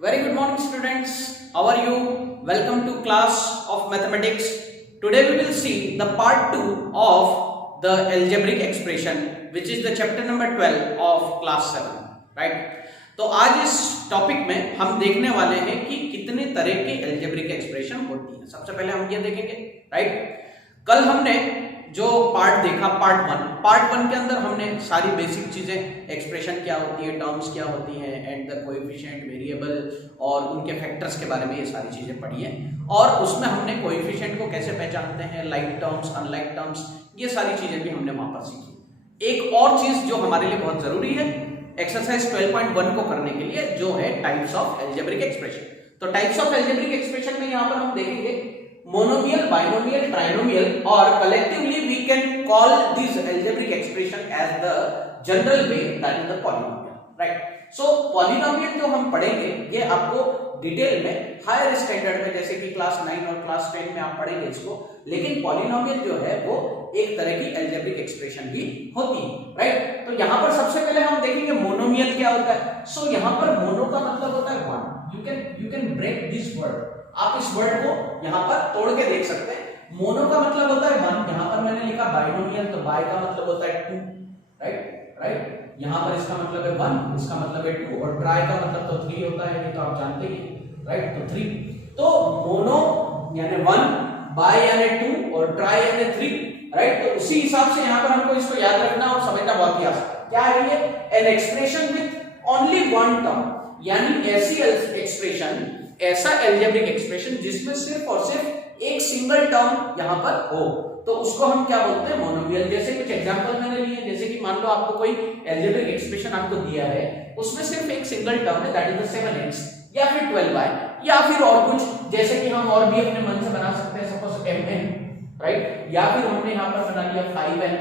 Very good morning, students. How are you? Welcome to class of mathematics. Today we will see the part 2 of the algebraic expression, which is the chapter number 12 of class 7. Right? तो आज इस topic में हम देखने वाले हैं कि कितने तरह के algebraic expression होती हैं. सबसे पहले हम ये देखेंगे, राइट? कल हमने जो पार्ट देखा, पार्ट वन के अंदर हमने सारी बेसिक चीजें, एक्सप्रेशन क्या होती है, टर्म्स क्या होती हैं, एंड द कोएफिशिएंट, वेरिएबल और उनके फैक्टर्स के बारे में ये सारी चीजें पढ़ी हैं. और उसमें हमने कोएफिशिएंट को कैसे पहचानते हैं, लाइक टर्म्स, अनलाइक टर्म्स, ये सारी चीजें भी हमने वहां पर सीखी. एक और चीज जो हमारे लिए बहुत जरूरी है एक्सरसाइज 12.1 को करने के लिए, जो है टाइप्स ऑफ अलजेब्रिक एक्सप्रेशन. तो टाइप्स ऑफ अलजेब्रिक एक्सप्रेशन में यहाँ पर हम देखेंगे monomial, binomial, trinomial, or collectively we can call this algebraic expression as the general way, that is the polynomial, right? So polynomial जो हम पढ़ेंगे ये आपको डिटेल में हायर स्टैंडर्ड में, जैसे कि क्लास 9 और क्लास 10 में आप पढ़ेंगे इसको. लेकिन पॉलिनोमियल जो है वो एक तरह की अलजेब्रिक एक्सप्रेशन भी होती है, राइट? तो यहाँ पर सबसे पहले हम देखेंगे मोनोमियल क्या होता है. सो यहाँ पर मोनो का मतलब होता है one. You can break this word. आप इस वर्ड को यहाँ पर तोड़ के देख सकते हैं. मोनो का मतलब होता है वन. यहाँ पर मैंने लिखा बाइनोमियल, तो बाय का मतलब होता है टू, राइट? यहाँ पर इसका मतलब है वन, इसका मतलब है टू, और ट्राई का मतलब तो थ्री होता है, ये तो आप जानते ही, राइट? तो थ्री. तो मोनो यानी वन, बाय यानी टू, और ट्राई यानी थ्री, राइट? तो उसी हिसाब से यहाँ पर हमको इसको याद रखना और समझना बहुत ही आसान. क्या है ये? An expression with only one term, यानी ऐसी एक्सप्रेशन, ऐसा अलजेब्रिक एक्सप्रेशन जिसमें सिर्फ और सिर्फ एक सिंगल टर्म यहां पर हो, तो उसको हम क्या बोलते हैं? मोनोमियल. जैसे कुछ एग्जांपल मैंने लिए, जैसे कि मान लो आपको कोई अलजेब्रिक एक्सप्रेशन आपको दिया है, उसमें सिर्फ एक सिंगल टर्म है, दैट इज द 7x, या फिर 12y, या फिर और कुछ, जैसे कि हम और भी अपने मन से बना सकते हैं, सपोज mn, राइट? या फिर हमने यहां पर बना लिया 5n.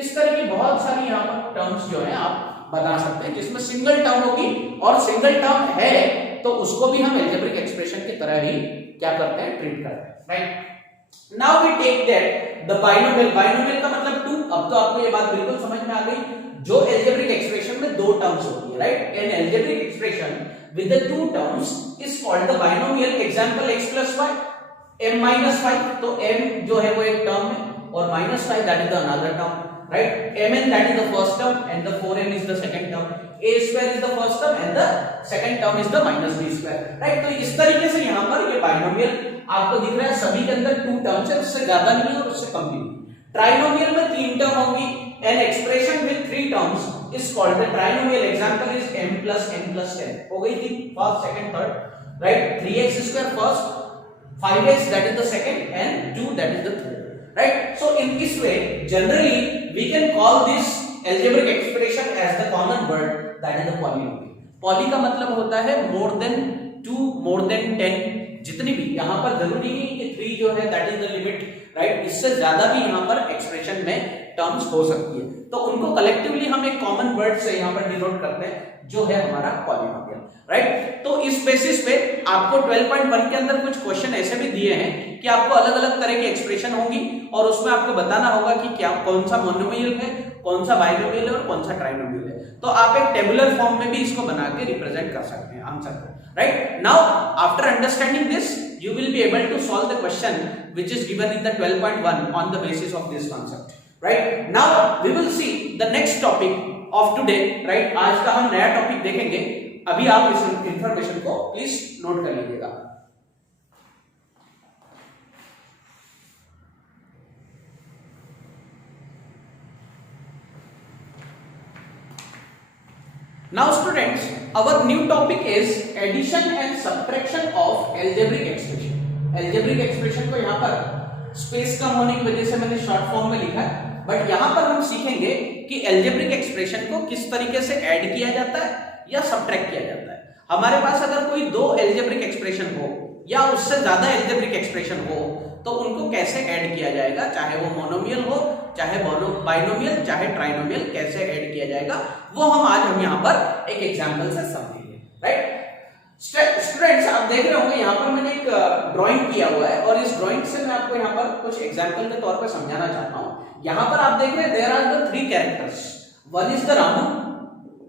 इस तरह की बहुत सारी यहां पर टर्म्स जो है आप बना सकते हैं जिसमें सिंगल टर्म होगी, और सिंगल टर्म है तो उसको भी हम अलजेब्रिक एक्सप्रेशन की तरह ही क्या करते हैं? ट्रीट करते हैं, right? Now we take that the binomial. Binomial का मतलब टू. अब तो आपको ये बात बिल्कुल समझ में आ गई. जो अलजेब्रिक एक्सप्रेशन में दो टर्म्स होती है, right? N algebraic expression with the two terms is called the binomial. Example x + y, m - 5. तो m जो है वो एक टर्म है, और -5 that is the another term, right? mn that is the first term and the 4n is the second term. a square is the first term and the second term is the -b square, right? तो इस तरीके से यहाँ पर ये binomial आपको दिख रहा है. सभी के अंदर टू टर्म्स है, उससे ज्यादा नहीं है और उससे कम भी नहीं. ट्राइनोमियल में तीन टर्म होंगी. an expression with three terms is called the trinomial. example is m + n + 10. हो गई थी first, second, third, right? 3x² first, 5x that is the second, and 2 that is the third, right? So in this way generally we can call this algebraic expression as the common word, that is the polynomial. poly का मतलब होता है more than 2, more than 10. जितनी भी, यहाँ पर जरूरी नहीं कि 3 जो है that is the limit, right? इससे ज्यादा भी यहाँ पर एक्सप्रेशन में टर्म्स हो सकती है, तो उनको कलेक्टिवली हम एक कॉमन वर्ड से यहाँ पर डिनोट करते हैं, जो है हमारा पॉलिनोमियल, राइट? तो इस बेसिस पे आपको 12.1 के अंदर कुछ क्वेश्चन ऐसे भी दिए हैं कि आपको अलग अलग तरह की एक्सप्रेशन होंगी, और उसमें आपको बताना होगा कि क्या, कौन सा मोनोमियल है, कौन सा बाइनोमियल है, और कौन सा ट्राइनोमियल है. तो आप एक टेबुलर फॉर्म में भी इसको बना के रिप्रेजेंट कर सकते हैं आंसर को, right? Now after understanding this you will be able to solve the question which is given in the 12.1 on the basis of this concept, right? Now we will see the next topic of today, right? आज का हम नया topic देखेंगे. अभी आप इस information को please note कर लीजिएगा. Now students, our new topic is addition and subtraction of algebraic expression. algebraic expression को यहाँ पर स्पेस कम होने की वजह से मैंने शॉर्ट फॉर्म में लिखा है, बट यहाँ पर हम सीखेंगे कि algebraic expression को किस तरीके से ऐड किया जाता है या सब्ट्रैक्ट किया जाता है. हमारे पास अगर कोई दो algebraic expression हो या उससे ज्यादा algebraic expression हो, तो उनको कैसे ऐड किया जाएगा, चाहे वो मोनोमियल हो, चाहे बाइनोमियल, चाहे ट्राइनोमियल, कैसे ऐड किया जाएगा, वो हम यहाँ पर एक एग्जांपल से समझेंगे, राइट? स्टूडेंट्स, आप देख रहे होंगे यहाँ पर मैंने एक ड्राइंग किया हुआ है, और इस ड्राइंग से मैं आपको यहाँ पर कुछ एग्जांपल के तौर पर समझाना चाहता हूँ. यहाँ पर आप देख रहे हैं there are the 3 characters. One is the Ramu,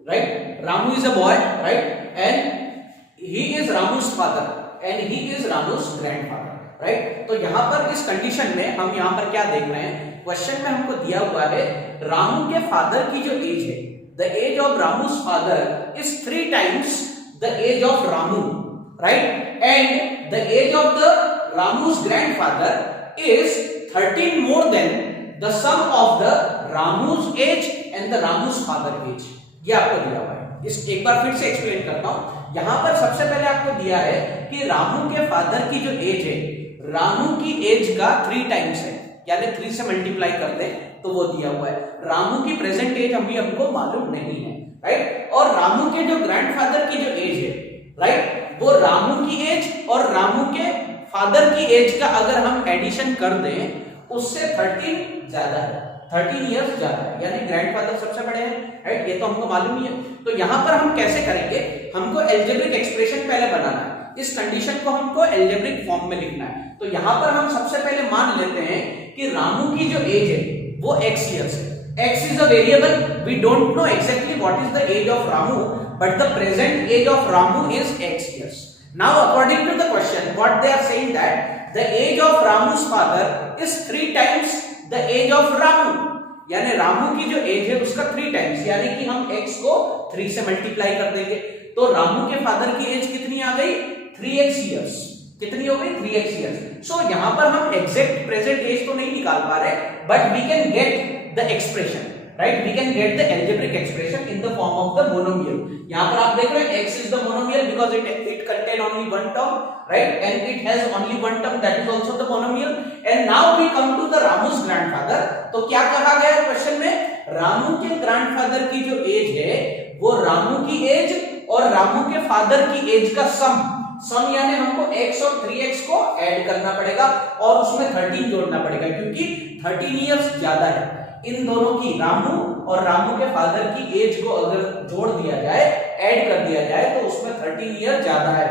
right? Ramu is a boy, right? And he is Ramu's father and he is Ramu's grandfather, right. तो यहाँ पर इस कंडीशन में हम यहाँ पर क्या देख रहे हैं, क्वेश्चन में हमको दिया हुआ है रामू के फादर की जो एज है, द एज ऑफ रामू's father is 3 times the age of Ramu, right, and the age of the रामू's grandfather is 13 more than the sum of the रामू's एज एंड द रामू's फादर एज। ये आपको दिया हुआ है। इस एक बार फिर से एक्सप्लेन करता हूं। यहां पर सबसे पहले आपको दिया है कि रामू के फादर की जो एज है, रामू की एज का 3 times है, यानी 3 से मल्टीप्लाई कर दे तो वो दिया हुआ है। रामू की प्रेजेंट एज अभी हमको मालूम नहीं है, राइट। और रामू के जो ग्रैंडफादर की जो एज है, राइट, वो रामू की एज और रामू के फादर की एज का अगर हम एडिशन कर दें उससे 13 ज्यादा है, 13 इयर्स ज्यादा है, यानी ग्रैंडफादर सबसे बड़े हैं, राइट। ये तो हमको मालूम ही है। तो यहां पर हम कैसे करेंगे, हमको अलजेब्रिक एक्सप्रेशन पहले बनाना है। इस कंडीशन को हमको अलजेब्रिक फॉर्म में लिखना है। तो यहां पर हम सबसे पहले मान लेते हैं कि रामू की जो एज है वो x इयर्स है। x is a variable, we don't know exactly what is the age of Ramu, but the present age of Ramu is x years. Now according to the question what they are saying that the age of रामू's father is 3 times the age of Ramu, यानी रामू की जो age है उसका 3 times, यानी कि हम x को 3 से मल्टीप्लाई कर देंगे। तो रामू के फादर की एज कितनी आ गई, 3x इयर्स। कितनी हो गई, 3x इयर्स। सो यहां पर हम एग्जैक्ट प्रेजेंट एज तो नहीं निकाल पा रहे, but we can get the expression, right, we can get the algebraic expression in the form of the monomial. यहां पर आप देख रहे हैं x is the monomial because it contain only one term, right, and it has only one term, that is also the monomial. And now we come to the रामू's grandfather. तो क्या कहा गया है क्वेश्चन में, रामू के ग्रैंडफादर की जो एज है वो रामू की एज और रामू के फादर की एज का सम यानी हमको x और 3x को ऐड करना पड़ेगा और उसमें 13 जोड़ना पड़ेगा, क्योंकि 13 इयर्स ज्यादा है। इन दोनों की, रामू और रामू के फादर की एज को अगर जोड़ दिया जाए, ऐड कर दिया जाए, तो उसमें 13 ईयर ज्यादा है,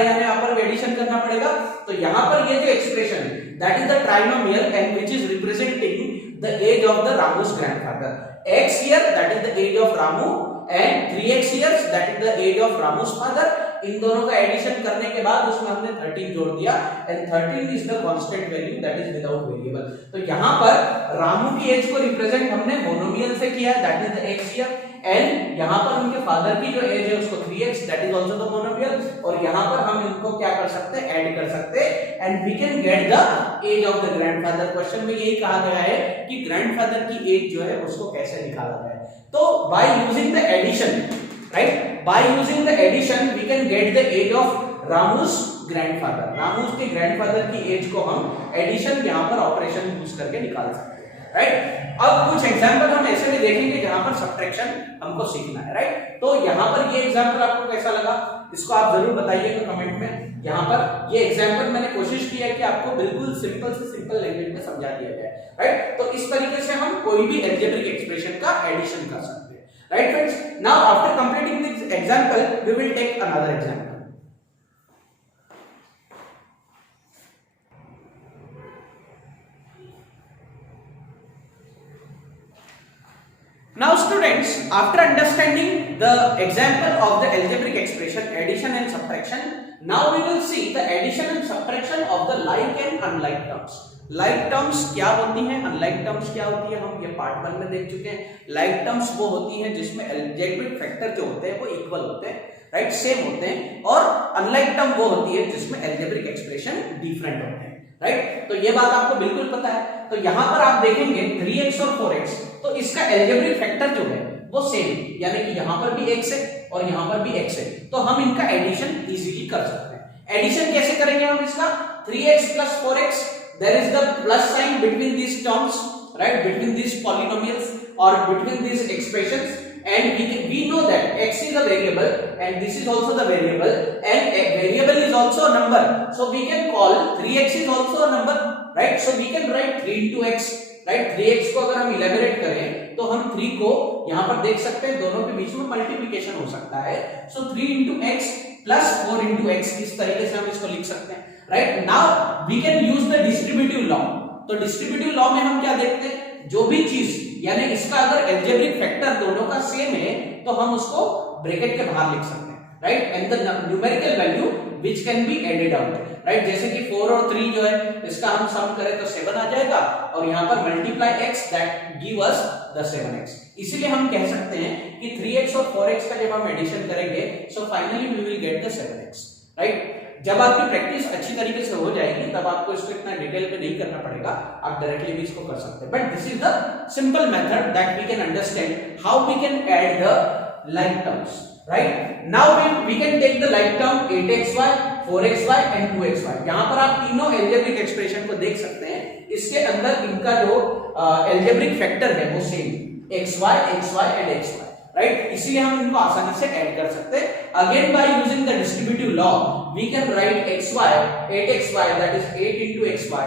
यानी यहाँ पर एडिशन करना पड़ेगा। तो यहाँ पर ये जो एक्सप्रेशन है that is the trinomial and which is representing the age of the रामू's grandfather. x year that is the age of Ramu and 3x years that is the age of रामू's फादर। इन दोनों का एडिशन करने के बाद उसमें हमने 13 जोड़ दिया and 13 is the constant value that is without variable. तो यहाँ पर रामू की एज को रिप्रेजेंट हमने मोनोमियल से किया that is the x year, and यहाँ पर उनके फादर की जो एज है उसको 3x that is also the monomial, और यहाँ पर हम इनको क्या कर सकते हैं, ऐड कर सकते हैं, and we can get the age of the grandfather. Question में यही कहा गया है कि ग्रैंडफादर की एज जो है उसको कैसे निकाला जाए। तो by using the addition, right, by using the addition we can get the age of रामू's grandfather। रामू's के ग्रैंडफादर की एज को हम एडिशन यहाँ पर ऑपरेशन यूज करके निकाल सकते हैं, राइट। अब कुछ एग्जांपल हम ऐसे भी देखेंगे जहां पर सब्ट्रैक्शन हमको सीखना है, राइट। तो यहाँ पर ये एग्जांपल आपको कैसा लगा, इसको आप जरूर बताइएगा कमेंट में। यहाँ पर ये एग्जांपल मैंने कोशिश की है कि आपको बिल्कुल सिंपल से सिंपल लैंग्वेज में समझा दिया जाए, राइट। तो इस तरीके से हम कोई भी अलजेब्रिक एक्सप्रेशन का एडिशन कर सकते हैं। Right friends, now after completing this example we will take another example. Now students, after understanding the example of the algebraic expression addition and subtraction, now we will see the addition and subtraction of the like and unlike terms. Like terms क्या होती हैं, unlike terms क्या होती है, हम ये part 1 में देख चुके हैं। लाइक टर्म्स वो होती हैं जिसमें अलजेब्रिक फैक्टर जो होते हैं वो इक्वल होते हैं, राइट, सेम होते हैं, और अनलाइक टर्म वो होती है जिसमें अलजेब्रिक एक्सप्रेशन डिफरेंट होते हैं, राइट। तो ये बात आपको बिल्कुल पता है। तो यहां पर आप देखेंगे 3x और 4x, तो इसका अलजेब्रिक फैक्टर जो है वो सेम, यानी कि यहां पर भी x है और यहां पर भी x है, तो हम इनका एडिशन इजीली कर सकते हैं। एडिशन कैसे करेंगे हम इसका, 3x plus 4x, there is the plus sign between these terms, right, between these polynomials or between these expressions, and we know that x is a variable and this is also the variable, and a variable is also a number, so we can call 3x is also a number, right, so we can write 3 into x, right। 3x को अगर हम elaborate करें तो हम 3 को यहाँ पर देख सकते हैं, दोनों के बीच में मल्टीप्लिकेशन हो सकता है, so 3 into x plus 4 into x, इस तरीके से हम इसको लिख सकते हैं, right. Now we can use the distributive law. तो डिस्ट्रीब्यूटिव लॉ में हम क्या देखते हैं, जो भी चीज यानी इसका अगर अलजेब्रिक फैक्टर दोनों का सेम है तो हम उसको ब्रैकेट के बाहर लिख सकते हैं, right, and the numerical value which can be added out, right, जैसे कि 4 और 3 जो है इसका हम सम करें तो 7 आ जाएगा और यहाँ पर multiply x that give us the 7x। इसीलिए हम कह सकते हैं कि 3x और 4x का जब हम एडिशन करेंगे so finally we will get the 7x, right. जब आपकी प्रैक्टिस अच्छी तरीके से हो जाएगी तब आपको इसको इतना डिटेल में नहीं करना पड़ेगा, आप डायरेक्टली भी इसको कर सकते हैं। But this is the simple method that we can understand how we can add the like terms, right? Now we can take the like term 8xy, 4xy and 2xy। यहाँ पर आप तीनों algebraic expression को देख सकते हैं, इसके अंदर इनका जो algebraic factor है वो same xy, xy and xy, right? इसीलिए हम इनको आसानी से ऐड कर सकते हैं। Again by using the distributive law, we can write xy 8xy that is 8 into xy,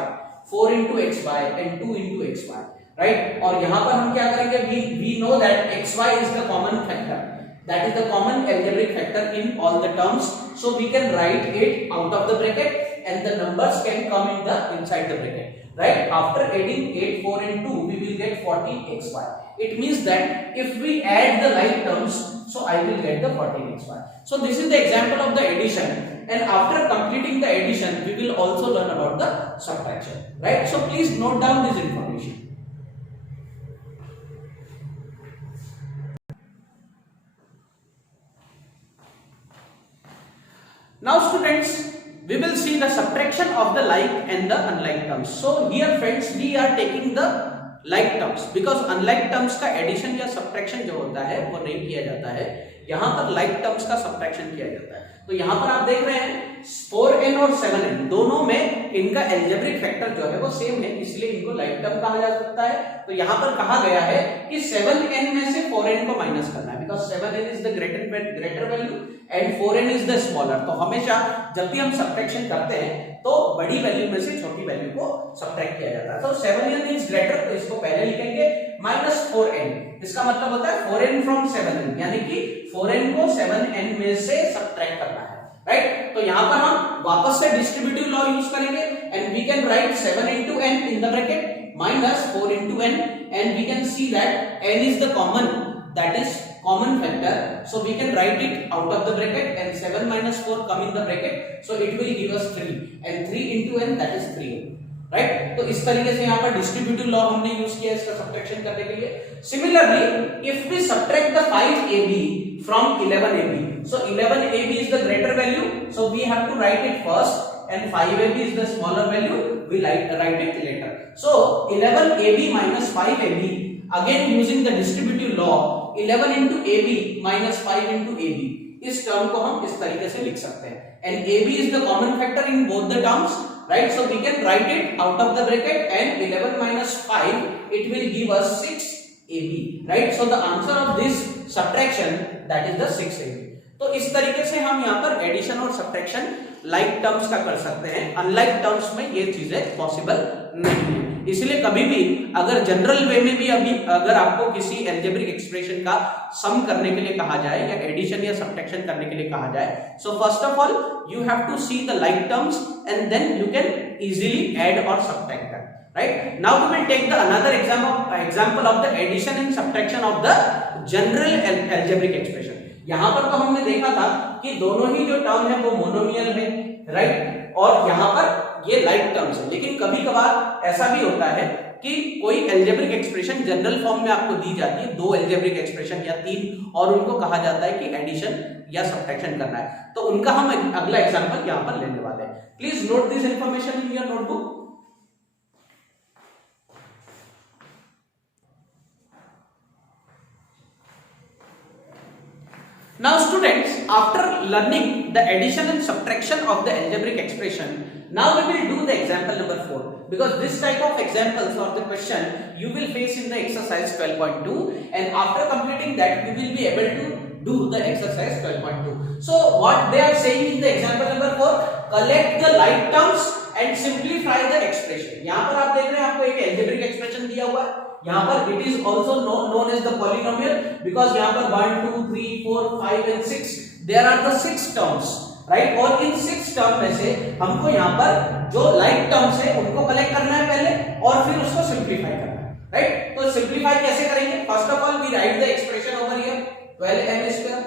4 into xy and 2 into xy, right? और यहाँ पर हम क्या करेंगे? We know that xy is the common factor, that is the common algebraic factor in all the terms, so we can write it out of the bracket and the numbers can come in the inside the bracket, right? After adding 8, 4 and 2 we will get 14xy. It means that if we add the like terms, so I will get the 14xy. So this is the example of the addition, and after completing the addition we will also learn about the subtraction, right? So please note down this information. Now students, we will see the subtraction of the like and the unlike terms. So here friends, we are taking the like terms because unlike terms का addition या subtraction जो होता है वो नहीं किया जाता है, यहाँ पर like terms का subtraction किया जाता है। तो यहाँ पर आप देख रहे हैं 4n और 7n दोनों में इनका algebraic factor जो है वो सेम है, इसलिए इनको like term कहा जा सकता है। तो यहाँ पर कहा गया है कि 7n में से 4n को माइनस करना है, because 7n is the greater value and 4n is the smaller। तो हमेशा जब भी हम सब्ट्रैक्शन करते हैं तो बड़ी वैल्यू में से छोटी वैल्यू को सब्ट्रैक्ट किया जाता है। तो 7n is greater, तो इसको पहले लिखेंगे -4n, इसका मतलब होता है 4n from 7n, यानी कि 4n को 7n में से सब्ट्रैक्ट करना है, राइट। तो यहाँ पर हम वापस से डिस्ट्रीब्यूटिव लॉ यूज करेंगे and we can write 7 into n in the bracket minus 4 into n, and we can see that n is the common, that is common factor, so we can write it out of the bracket and 7 minus 4 come in the bracket, so it will give us 3 and 3 into n that is 3n, right. तो इस तरीके से यहाँ पर distributive law हमने use किया इसका subtraction करने के लिए। Similarly if we subtract the 5ab from 11ab, so 11ab is the greater value, so we have to write it first and 5ab is the smaller value, we write it later। So 11ab minus 5ab, again using the distributive law 11 into ab minus 5 into ab, इस term को हम इस तरीके से लिख सकते हैं, and ab is the common factor in both the terms, right? So we can write it out of the bracket and 11 minus 5 it will give us 6ab, right? So the answer of this subtraction that is the 6ab। तो इस तरीके से हम यहाँ पर addition और subtraction like terms का कर सकते हैं, अनलाइक टर्म्स में ये चीजें पॉसिबल नहीं है। इसलिए कभी भी अगर जनरल वे में भी अभी अगर आपको किसी एल्जेब्रिक एक्सप्रेशन का सम करने के लिए कहा जाए या एडिशन या सब्ट्रैक्शन करने के लिए कहा जाए, so first of all you have to see the like terms and then you can easily add और subtract that, right? Now we will take the another example of the addition and subtraction of the general algebraic expression। यहाँ पर तो हमने देखा था कि दोनों ही जो टर्म है वो मोनोमियल है, राइट, और यहाँ पर ये लाइक टर्म्स है। लेकिन कभी कभार ऐसा भी होता है कि कोई एल्जेब्रिक एक्सप्रेशन जनरल फॉर्म में आपको दी जाती है, 2 एल्जेब्रिक एक्सप्रेशन या 3, और उनको कहा जाता है कि एडिशन या सब्ट्रैक्शन करना है, तो उनका हम अगला एग्जांपल यहाँ पर लेने वाले हैं। Please note this information in your notebook. Now students, after learning the addition and subtraction of the algebraic expression, now we will do the example number 4, because this type of examples or the question you will face in the exercise 12.2, and after completing that you will be able to do the exercise 12.2. So what they are saying in the example number 4, collect the like terms and simplify the expression। यहाँ पर आप देख रहे हैं आपको एक algebraic expression दिया हुआ है, यहाँ पर it is also known as the polynomial, because यहाँ पर 1 2 3 4 5 and 6 there are the 6 terms, right? और इन 6 टर्म में से हमको यहाँ पर जो like terms है उनको कलेक्ट करना है पहले और फिर उसको सिंप्लीफाई करना है, राइट? तो सिंप्लीफाई कैसे करेंगे? First of all we write the expression over here 12m²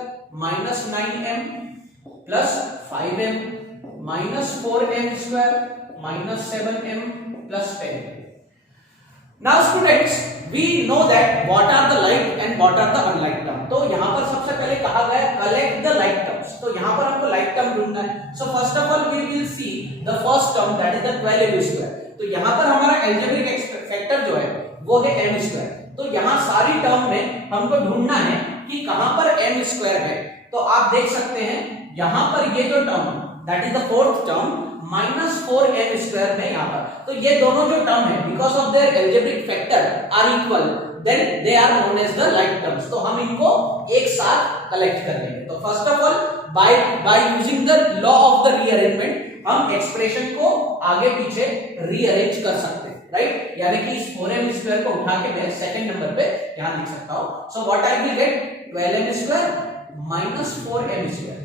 minus 9m plus 5m minus 4m square minus 7m plus 10. Now students, we know that what are the like and what are the unlike term. तो यहाँ पर सबसे पहले कहा गया collect the like terms. तो यहाँ पर हमको like term ढूंढना है. So first of all we will see the first term, that is the 12m square. तो यहाँ पर हमारा algebraic factor जो है वो है m square. तो यहाँ सारी टर्म में हमको ढूंढना है कि कहां पर m स्क्वायर है. तो आप देख सकते हैं यहां पर ये जो term that is the fourth term -4m square में यहां पर. तो ये दोनों जो टर्म है because of their algebraic factor are equal, then they are known as the like terms. तो हम इनको एक साथ कलेक्ट कर लेंगे. तो first of all by using the law of the rearrangement हम एक्सप्रेशन को आगे पीछे रीअरेंज कर सकते हैं, राइट. यानी कि इस 4m स्क्वायर को उठा के मैं सेकंड नंबर पे यहां लिख सकता हूं. So what I will gate 12m square minus 4m square.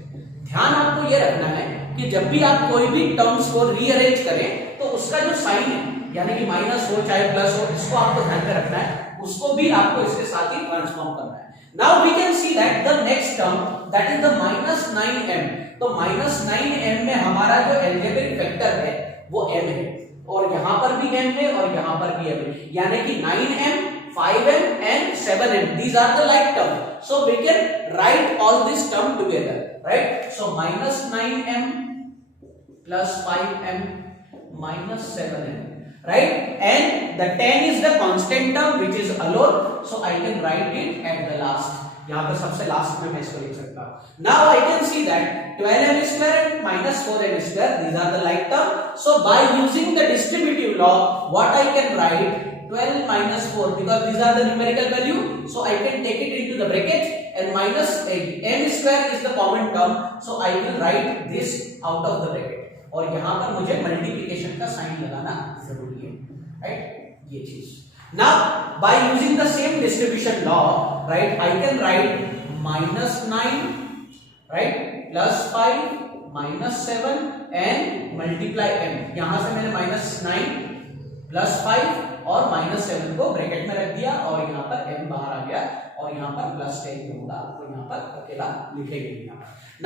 ध्यान आपको ये रखना है कि जब भी आप कोई भी टर्म्स को रीअरेंज करें तो उसका जो साइन है यानी कि माइनस हो चाहे प्लस हो, इसको आपको ध्यान में रखना है. उसको भी आपको इसके साथ ही ट्रांसफॉर्म करना है. Now we can see that the next term that is the -9m. तो -9m में हमारा जो अलजेब्रिक फैक्टर है वो m है, और यहां पर भी m है और यहां पर भी m है. यानी कि 9m 5m and 7m, these are the like term. So we can write all this term together, right? So -9m plus 5m minus 7m, right? And the 10 is the constant term which is alone, so I can write it at the last. यहाँ पर सबसे last में मैं इसको लिख सकता हूँ. Now I can see that 12m square and minus 4m square, these are the like term. So by using the distributive law, what I can write 12 minus 4, because these are the numerical value, so I can take it into the bracket, and minus m square is the common term, so I will write this out of the bracket. और यहाँ पर मुझे multiplication का sign लगाना जरूरी है, right. ये चीज. Now by using the same distribution law, right, I can write -9, right, plus 5 minus 7 and multiply m. यहां से मैंने -9 plus 5 और -7 को ब्रैकेट में रख दिया और यहाँ पर m बाहर आ गया और यहाँ पर +10 होगा, तो यहाँ पर अकेला लिखेंगे.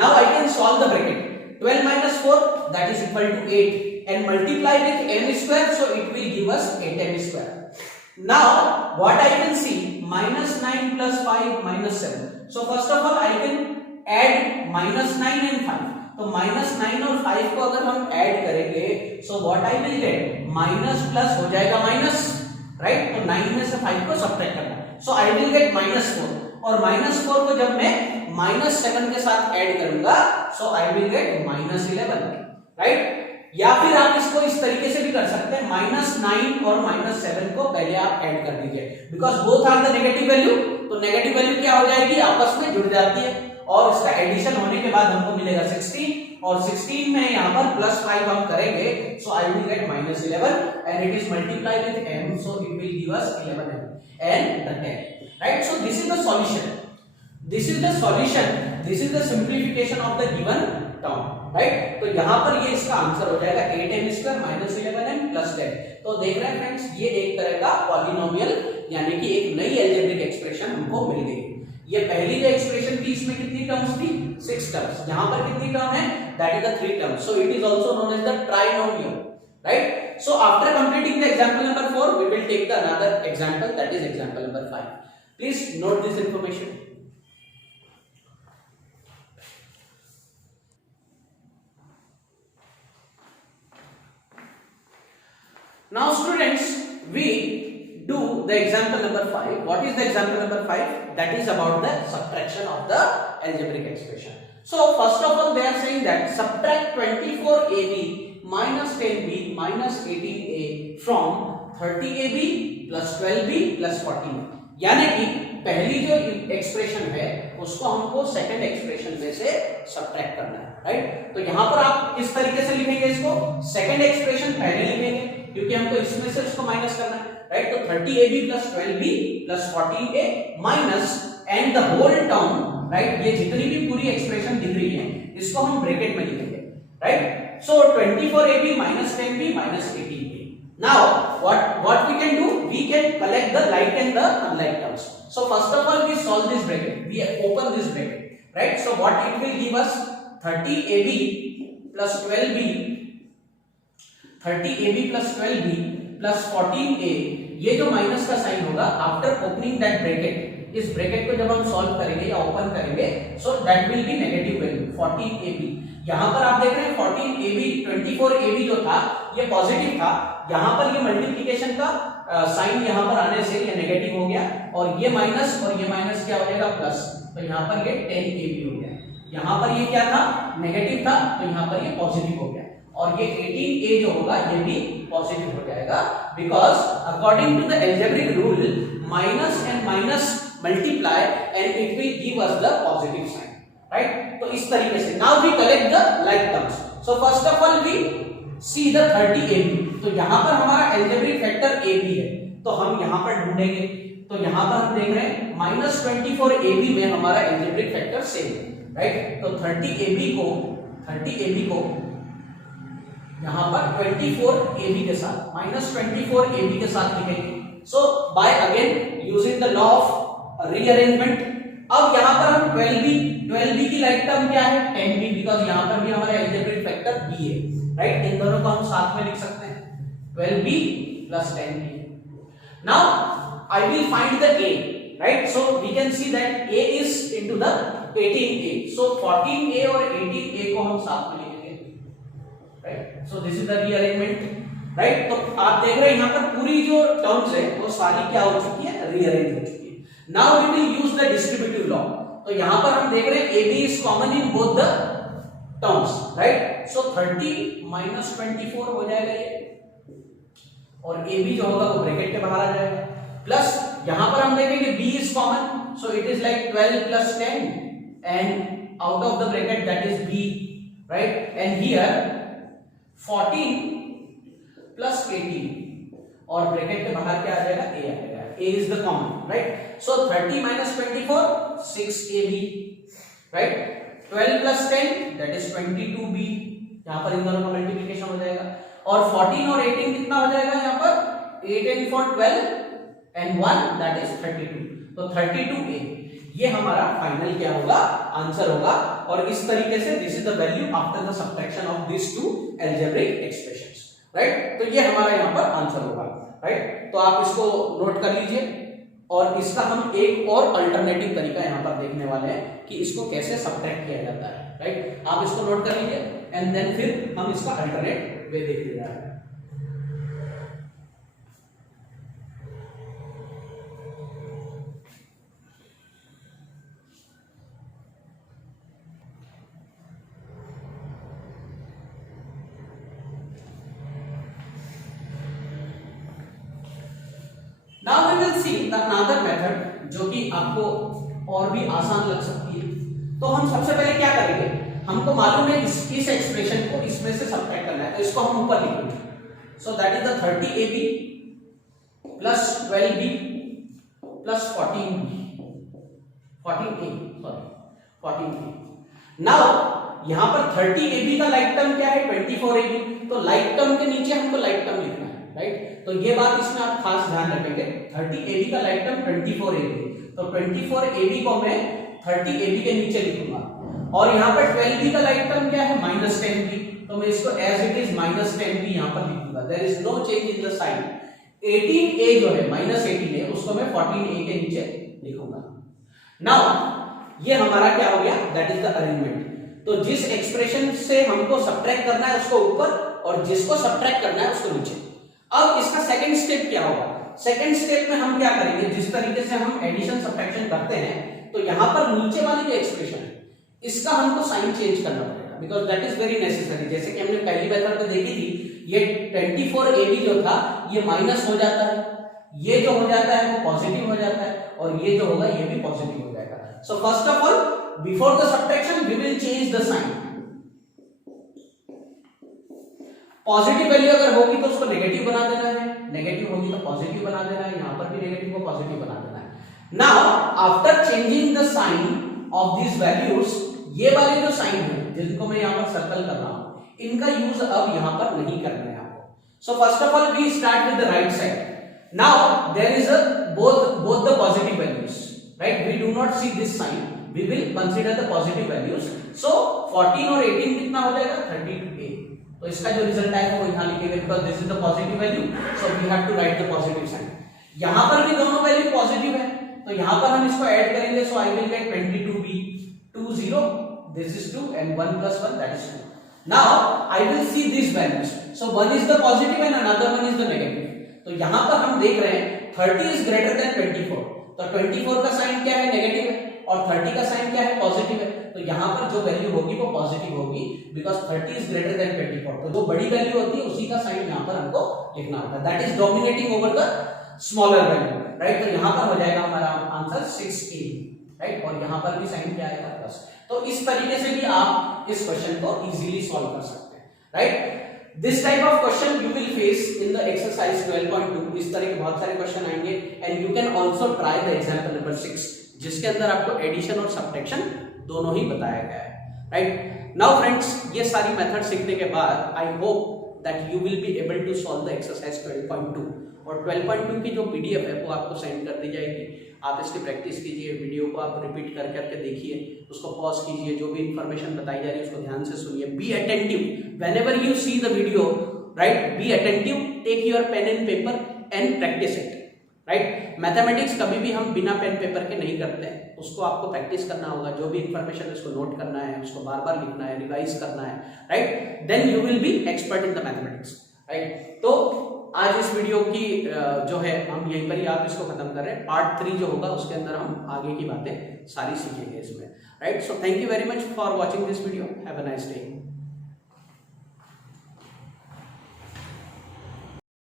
Now I can solve the bracket. 12 minus 4, that is equal to 8, and multiply with m square, so it will give us 8m square. Now what I can see, -9 plus 5 minus 7. So first of all I can add -9 and 5. तो -9 और 5 को अगर हम add करेंगे, so what I will get, minus plus हो जाएगा minus, right. तो 9 में से 5 को सब्ट्रैक्ट करना है, so I will get -4, और -4 को जब मैं -7 के साथ ऐड करूंगा, so I will get -11, right. या फिर आप इसको इस तरीके से भी कर सकते हैं, -9 और -7 को पहले आप ऐड कर दीजिए, because both are the negative value. तो नेगेटिव वैल्यू क्या हो जाएगी, आपस में जुड़ जाती है, और इसका एडिशन होने के बाद हमको मिलेगा 16, और 16 में यहाँ पर +5 हम करेंगे, so I will get -11, and it is multiply with m, so it will give us 11m and the 10, right. So this is the solution, this is the solution, this is the simplification of the given term, right. तो यहाँ पर ये इसका answer हो जाएगा 8m square minus 11m plus 10. तो देख रहे हैं फ्रेंड्स, ये एक तरह का पॉलिनोमियल यानी कि एक नई अलजेब्रिक एक्सप्रेशन हमको मिल गई. ये पहली जो एक्सप्रेशन थी इसमें कितनी टर्म्स थी, 6 टर्म्स. यहाँ पर कितनी टर्म है, that is the 3 terms. So it is also known as the trinomial, right. So after completing the example number 4, we will take the another example, that is example number 5. Please note this information. Now students, we do the example number 5. What is the example number 5? That is about the subtraction of the algebraic expression. So first of all they are saying that subtract 24ab minus 10b minus 18a from 30ab plus 12b plus 14. यानी कि पहली जो expression है उसको हमको second expression में से subtract करना है, राइट. तो यहां पर आप इस तरीके से लिखेंगे, इसको सेकंड एक्सप्रेशन पहले लिखेंगे क्योंकि हमको इसमें से उसको माइनस करना है, राइट. तो 30ab plus 12b plus 14a minus and the whole term, right. ये जितनी भी पूरी एक्सप्रेशन दिख रही है इसको हम ब्रैकेट में लिखेंगे, right. So 24ab minus 10b minus 18a. Now what we can do, we can collect the like and the unlike terms. So first of all we solve this bracket, we open this bracket, right. So what it will give us, 30AB plus 12B 30AB plus 12B plus 14A, ये जो minus का sign होगा after opening that bracket, इस bracket को जब हम solve करेंगे या ओपन करेंगे, so that will be negative value 14AB। यहां पर आप देख रहे हैं 14AB 24AB जो था ये पॉजिटिव था, यहां पर ये मल्टीप्लिकेशन का साइन यहां पर आने से ये नेगेटिव हो गया और ये माइनस क्या हो जाएगा प्लस, तो यहां पर ये 10AB हो गया। यहां पर ये क्या था नेगेटिव था, तो यहां पर ये पॉजिटिव हो गया और ये 18A जो होगा ये भी पॉजिटिव हो जाएगा, because according to the algebraic rule minus and minus multiply and it will give us the positive sign, right. तो इस तरीके से now we collect the like terms. So first of all we see the 30AB, तो यहां पर हमारा algebraic factor AB है, तो हम यहां पर ढूंढेंगे, तो यहां पर हम देख रहे हैं -24AB में हमारा अलजेब्रिक फैक्टर सेम है, राइट। तो 30AB को यहां पर 24AB के साथ -24AB के साथ लिखेंगे। So by again using the law of rearrangement, अब यहां पर हम 12B की लाइक टर्म क्या है 10B, बिकॉज यहां पर भी हमारा अलजेब्रिक फैक्टर B है, राइट। इन दोनों को हम साथ में लिख सकते हैं 12B plus 10B। now I will find the A, right, so we can see that A is into the 18A, so 14A और 18A को हम साथ में लिखेंगे, right. So this is the rearrangement, right. तो आप देख रहे हैं यहाँ पर पूरी जो टर्म्स है वो सारी क्या हो चुकी है रीअरेंज हो चुकी है। Now we will use the distributive law, तो यहाँ पर हम देख रहे हैं AB is common in both the terms, right. So 30 - 24 हो जाएगा ये, और AB जो होगा वो ब्रैकेट के बाहर आ जाएगा, प्लस यहां पर हम देखेंगे B is common, so it is like 12 plus 10 and out of the bracket that is B, right, and here 14 plus 18 और ब्रैकेट के बाहर क्या आ जाएगा A आ जाएगा, A is the common, right, so 30 - 24 6AB, right, 12 plus 10 that is 22B, यहां पर इन दोनों का मल्टीप्लिकेशन हो जाएगा, और 14 और 18 कितना हो जाएगा यहाँ पर 8 and 4 12 and 1 that is 32, तो 32A ये हमारा फाइनल क्या होगा आंसर होगा। और इस तरीके से this is the value after the subtraction of this two algebraic expressions, right. तो ये हमारा यहाँ पर आंसर होगा, राइट। तो आप इसको नोट कर लीजिए, और इसका हम एक और अल्टरनेटिव तरीका यहाँ पर देखने वाले हैं कि इसको कैसे सब्ट्रैक्ट किया जाता है, राइट। आप इसको नोट कर लीजिए एंड देन फिर हम इसका अल्टरनेट वे देखने जा रहे हैं। Now we will see the another method जो कि आपको और भी आसान लग सकती है। तो हम सबसे पहले क्या करेंगे, हमको मालूम है इस एक्सप्रेशन को इसमें से सब्ट्रैक्ट करना है, तो इसको हम ऊपर लिखेंगे। So that is the 30AB plus 12B plus 14A। Now यहां पर 30AB का लाइक टर्म क्या है 24AB, तो लाइक टर्म के नीचे हमको लाइक टर्म लिखना है, राइट। तो ये बात इसमें आप खास ध्यान रखेंगे, 30AB का लाइक टर्म 24AB, तो 24AB को मैं 30AB के नीचे लिखूंगा, और यहाँ पर 12B का लाइक टर्म क्या है -10B, तो मैं इसको एज इट इज -10B यहाँ पर लिखूंगा, there is no change in the sign. 18A जो है -18 है उसको मैं 14A के नीचे लिखूंगा। नाउ ये हमारा क्या हो गया, दैट इज द अरेंजमेंट। तो जिस एक्सप्रेशन से हमको सब्ट्रैक्ट करना है उसको ऊपर, और जिसको सब्ट्रैक्ट करना है उसको नीचे। अब इसका सेकंड स्टेप क्या होगा, सेकंड स्टेप में हम क्या करेंगे, जिस तरीके से हम एडिशन सब्ट्रैक्शन करते हैं, तो यहां पर नीचे वाली जो एक्सप्रेशन है इसका हमको साइन चेंज करना पड़ेगा, because that is very necessary. जैसे कि हमने पहली मेथड में देखी थी, ये 24AB जो था ये माइनस हो जाता है, ये जो हो जाता है वो पॉजिटिव हो जाता है, और ये जो होगा ये भी पॉजिटिव हो जाएगा। So first of all before the subtraction we will change the sign. Positive value अगर होगी तो उसको नेगेटिव बना देना है, नेगेटिव होगी तो पॉजिटिव बना देना है, यहां पर भी नेगेटिव को पॉजिटिव बना देना है। Now after changing the sign of this values, ये वाले जो साइन है जिनको मैं यहां पर सर्कल कर रहा हूं, इनका यूज अब यहां पर नहीं करना है आपको। So first of all we start with the right side. Now there is a both the positive values, right, we do not see this sign, we will consider the positive values. So 14 और 18 कितना हो जाएगा 32a, तो इसका जो result आएगा वो यहाँ लिखेंगे because this is the positive value, so we have to write the positive sign. यहाँ पर भी दोनों वैल्यू पॉजिटिव है तो यहाँ पर हम इसको ऐड करेंगे, so I will get 22b 20, this is 2 and 1 plus 1 that is 2. Now I will see these values, so one is the positive and another one is the negative. तो यहाँ पर हम देख रहे हैं 30 is greater than 24, तो 24 का sign क्या है नेगेटिव है और 30 का साइन क्या है पॉजिटिव है, तो यहाँ पर जो वैल्यू होगी वो पॉजिटिव होगी बिकॉज 30 is greater than 24, तो जो बड़ी वैल्यू होती है उसी का साइन यहाँ पर हमको लिखना होता है, that is dominating over the smaller value, right. तो यहाँ पर हो जाएगा हमारा आंसर 6a, राइट, और यहाँ पर भी साइन क्या आएगा प्लस। तो इस तरीके से भी आप इस क्वेश्चन को इजीली सॉल्व कर सकते हैं, right. This type of question you will face in the exercise 12.2, इस तरह के बहुत सारे क्वेश्चन आएंगे and you can also try the example number 6 जिसके अंदर आपको एडिशन और सबट्रैक्शन दोनों ही बताया गया है, राइट। नाउ फ्रेंड्स, ये सारी मेथड सीखने के बाद I hope that you will be able to solve the exercise 12.2 और 12.2 की जो पीडीएफ है वो आपको सेंड कर दी जाएगी। आप इसकी प्रैक्टिस कीजिए, वीडियो को आप रिपीट कर करके देखिए, उसको पॉज कीजिए, जो भी इंफॉर्मेशन बताई जा रही है उसको ध्यान से सुनिए, be attentive whenever you see the video, right, be attentive, take your pen and paper and practice it, right. Mathematics कभी भी हम बिना पेन पेपर के नहीं करते हैं, उसको आपको प्रैक्टिस करना होगा, जो भी इंफॉर्मेशन है उसको नोट करना है, उसको बार बार लिखना है, रिवाइज करना है, right, then you will be expert in the mathematics, right. तो आज इस वीडियो की जो है हम यहीं पर ही आप इसको खत्म कर रहे हैं। पार्ट 3 जो होगा उसके अंदर हम आगे की बातें सारी सीखेंगे इसमें, right. So thank you very much for watching this video, have a nice day.